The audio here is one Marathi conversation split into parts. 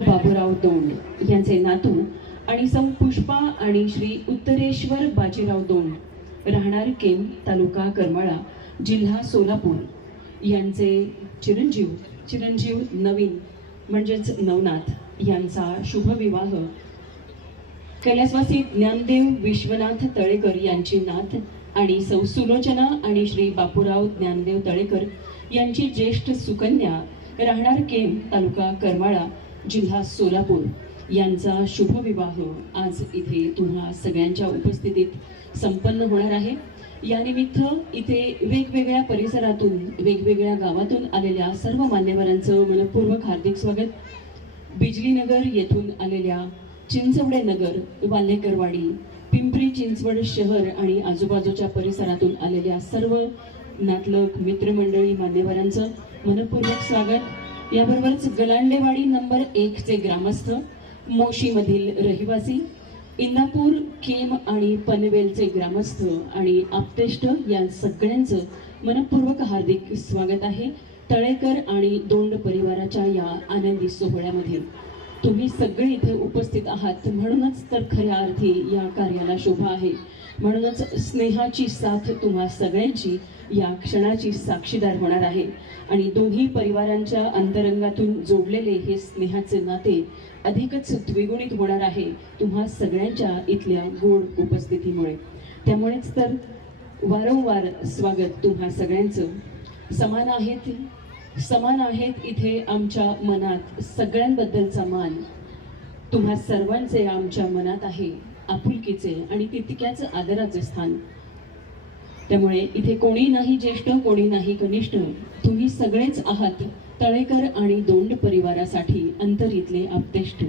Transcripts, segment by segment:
बाबूराव दोंड यांचे नातू आणि सौ पुष्पा आणि श्री उत्तरेश्वर बाजीराव दोंड राहणार केम तालुका करमाळा जिल्हा सोलापूर यांचे चिरंजीव नवीन म्हणजेच नवनाथ यांचा शुभविवाह कैलासवासी ज्ञानदेव विश्वनाथ तळेकर यांची नात आणि सौ सुलोचना आणि श्री बापूराव ज्ञानदेव तळेकर यांची ज्येष्ठ सुकन्या राहणार केम तालुका करमाळा जिल्हा सोलापूर यांचा शुभविवाह आज इथे तुम्हा सगळ्यांच्या उपस्थितीत संपन्न होणार आहे। या निमित्त इथे वेगवेगळ्या परिसरातून वेगवेगळ्या गावातून आलेल्या सर्व मान्यवरांचं मनपूर्वक हार्दिक स्वागत। बिजलीनगर येथून आलेल्या चिंचवडे नगर, वाल्हेकरवाडी, पिंपरी चिंचवड शहर आणि आजूबाजूच्या परिसरातून आलेल्या सर्व नातलग मित्रमंडळी मान्यवरांचं मनपूर्वक स्वागत। याबरोबरच गलांडेवाडी नंबर 1 चे ग्रामस्थ, मोशीमधील रहिवासी, इंदापूर, केम आणि पनवेलचे ग्रामस्थ आणि आप्तेष्ट या सगळ्यांचं मनपूर्वक हार्दिक स्वागत आहे तळेकर आणि दोंड परिवाराच्या या आनंदी सोहळ्यामध्ये। तुम्ही सगळे इथे उपस्थित आहात म्हणूनच तर खऱ्या अर्थी या कार्याला शोभा आहे। म्हणूनच स्नेहाची साथ तुम्हा सगळ्यांची या क्षणाची साक्षीदार होणार आहे आणि दोन्ही परिवारांच्या अंतरंगातून जोडलेले हे स्नेहाचे नाते अधिकच द्विगुणित होणार आहे तुम्हा सगळ्यांच्या इथल्या गोड उपस्थितीमुळे। त्यामुळेच तर वारंवार स्वागत तुम्हा सगळ्यांचं। समान आहेत इथे आमच्या मनात सगळ्यांबद्दलचा मान, तुम्हा सर्वांचे आमच्या मनात आहे आपुलकीचे आणि तितक्याच आदराचे स्थान। त्यामुळे इथे कोणी नाही ज्येष्ठ, कोणी नाही कनिष्ठ, तुम्ही सगळेच आहात तळेकर आणि दोंड परिवारासाठी अंतरीतले आप्तेष्ट।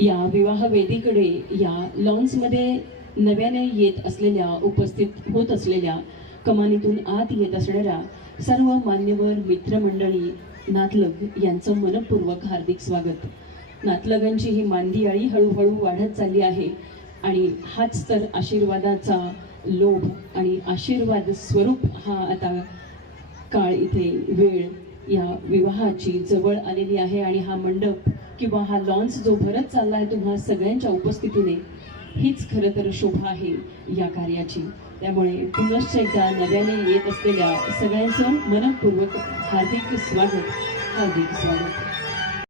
या विवाह वेदीकडे या लॉन्समध्ये नव्याने येत असलेल्या, उपस्थित होत असलेल्या, कमानीतून आत येत असणाऱ्या सर्व मान्यवर मित्रमंडळी, नातलग यांचं मनपूर्वक हार्दिक स्वागत। नातलगांची ही मांदियाळी हळूहळू वाढत चालली आहे आणि हाच तर आशीर्वादाचा लोभ आणि आशीर्वाद स्वरूप हा आता काळ, इथे वेळ या विवाहाची जवळ आलेली आहे आणि हा मंडप किंवा हा लॉन्स जो भरत चालला आहे तुम्हा सगळ्यांच्या उपस्थितीने, हीच खरं तर शोभा आहे या कार्याची। त्यामुळे पुनश्च एकदा नव्याने येत असलेल्या सगळ्यांचं मनपूर्वक हार्दिक स्वागत।